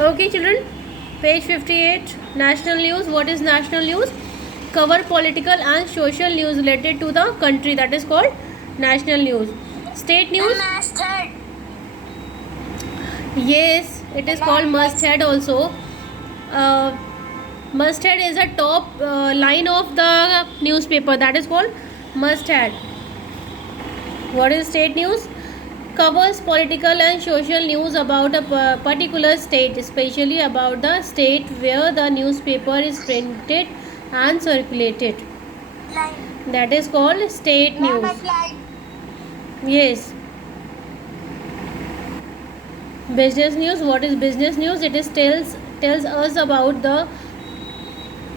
Okay, children. Page 58. National news. What is national news? Cover political and social news related to the country. That is called national news. State news. Yes, it is called masthead also. Masthead is a top line of the newspaper. That is called masthead. What is state news? Covers political and social news about a particular state, especially about the state where the newspaper is printed and circulated. That is called state news. Yes. Business news. What is business news? It is tells us about the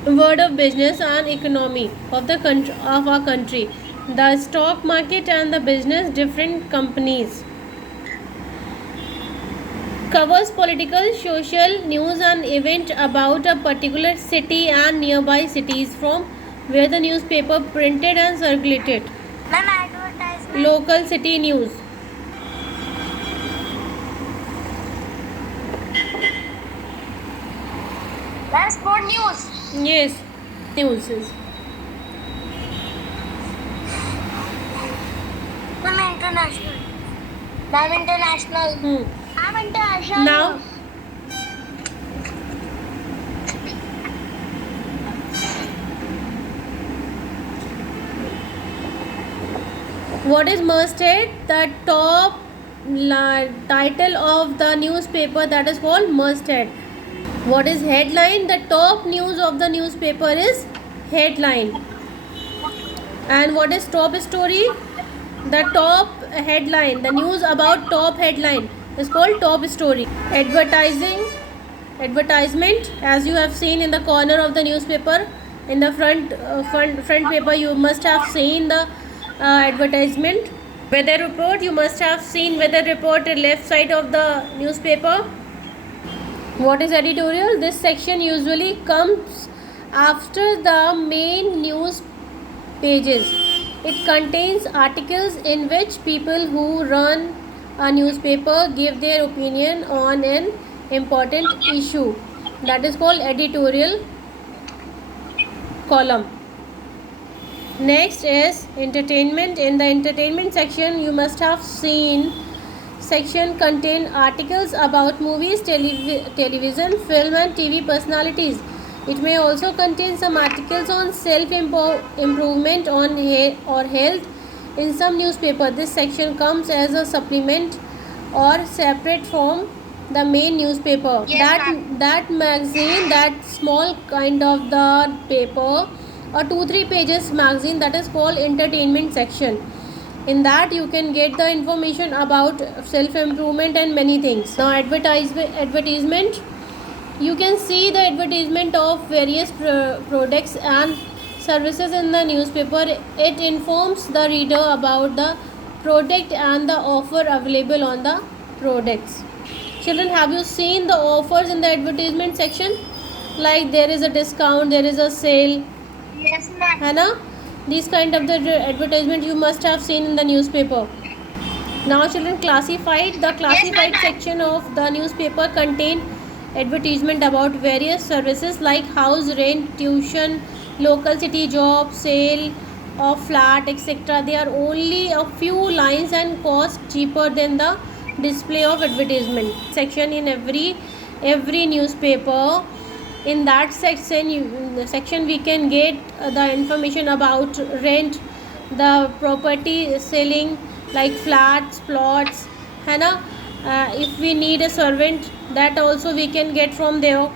world of business and economy of the country, of our country, the stock market and the business different companies. Covers political, social news and event about a particular city and nearby cities from where the newspaper printed and circulated. Local city news. That's sport news. Yes, news is. I'm international. I'm international. I'm international. Now, what is masthead? The top title of the newspaper, that is called masthead. What is headline? The top news of the newspaper is headline. And what is top story? The top headline, the news about top headline is called top story. Advertisement, as you have seen in the corner of the newspaper, in the front paper, you must have seen the advertisement. Weather report, you must have seen weather report left side of the newspaper. What is editorial? This section usually comes after the main news pages. It contains articles in which people who run a newspaper give their opinion on an important issue. That is called editorial column. Next is entertainment. In the entertainment section, you must have seen section contain articles about movies, television, film and TV personalities. It may also contain some articles on self-improvement or health. In some newspaper, this section comes as a supplement or separate from the main newspaper. Yes, that magazine, that small kind of the paper, a 2-3 pages magazine, that is called entertainment section. In that you can get the information about self-improvement and many things. Now advertisement, you can see the advertisement of various products and services in the newspaper. It informs the reader about the product and the offer available on the products. Children, have you seen the offers in the advertisement section? Like there is a discount, there is a sale. Yes, ma'am. है ना? These kind of the advertisement you must have seen in the newspaper. Now children, classified. The classified section of the newspaper contain advertisement about various services like house rent, tuition, local city job, sale of flat, etc. They are only a few lines and cost cheaper than the display of advertisement section in every newspaper. In that section we can get the information about rent, the property selling like flats, plots, है ना? If we need a servant, that also we can get from there.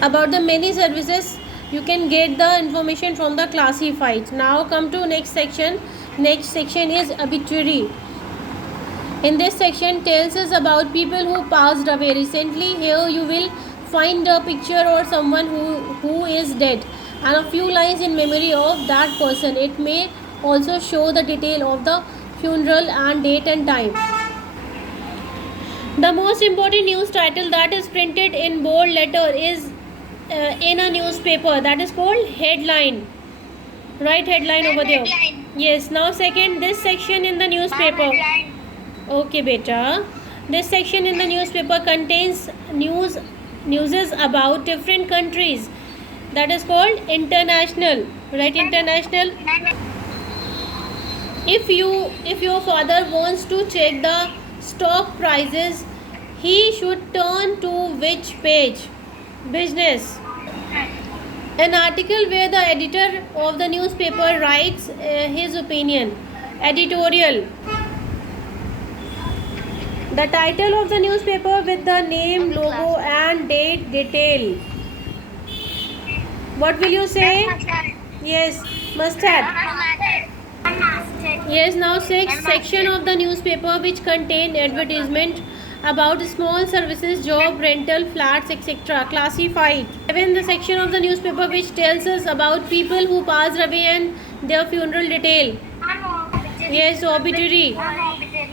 About the many services, you can get the information from the classified. Now come to next section. Next section is obituary. In this section tells us about people who passed away recently. Here you will find a picture or someone who is dead and a few lines in memory of that person. It may also show the detail of the funeral and date and time. The most important news title that is printed in bold letter is in a newspaper, that is called headline. Write headline over there. Yes. Now second, this section in the newspaper. Okay beta. This section in the newspaper contains newses about different countries. That is called international. Right, international. If your father wants to check the stock prices, he should turn to which page? Business. An article where the editor of the newspaper writes his opinion. Editorial. The title of the newspaper with the name, logo and date detail. What will you say? Yes, mustard. Yes, now sixth section of the newspaper which contain advertisement about small services, job, rental, flats, etc. Classified. Seven, the section of the newspaper which tells us about people who passed away and their funeral detail. Yes, obituary.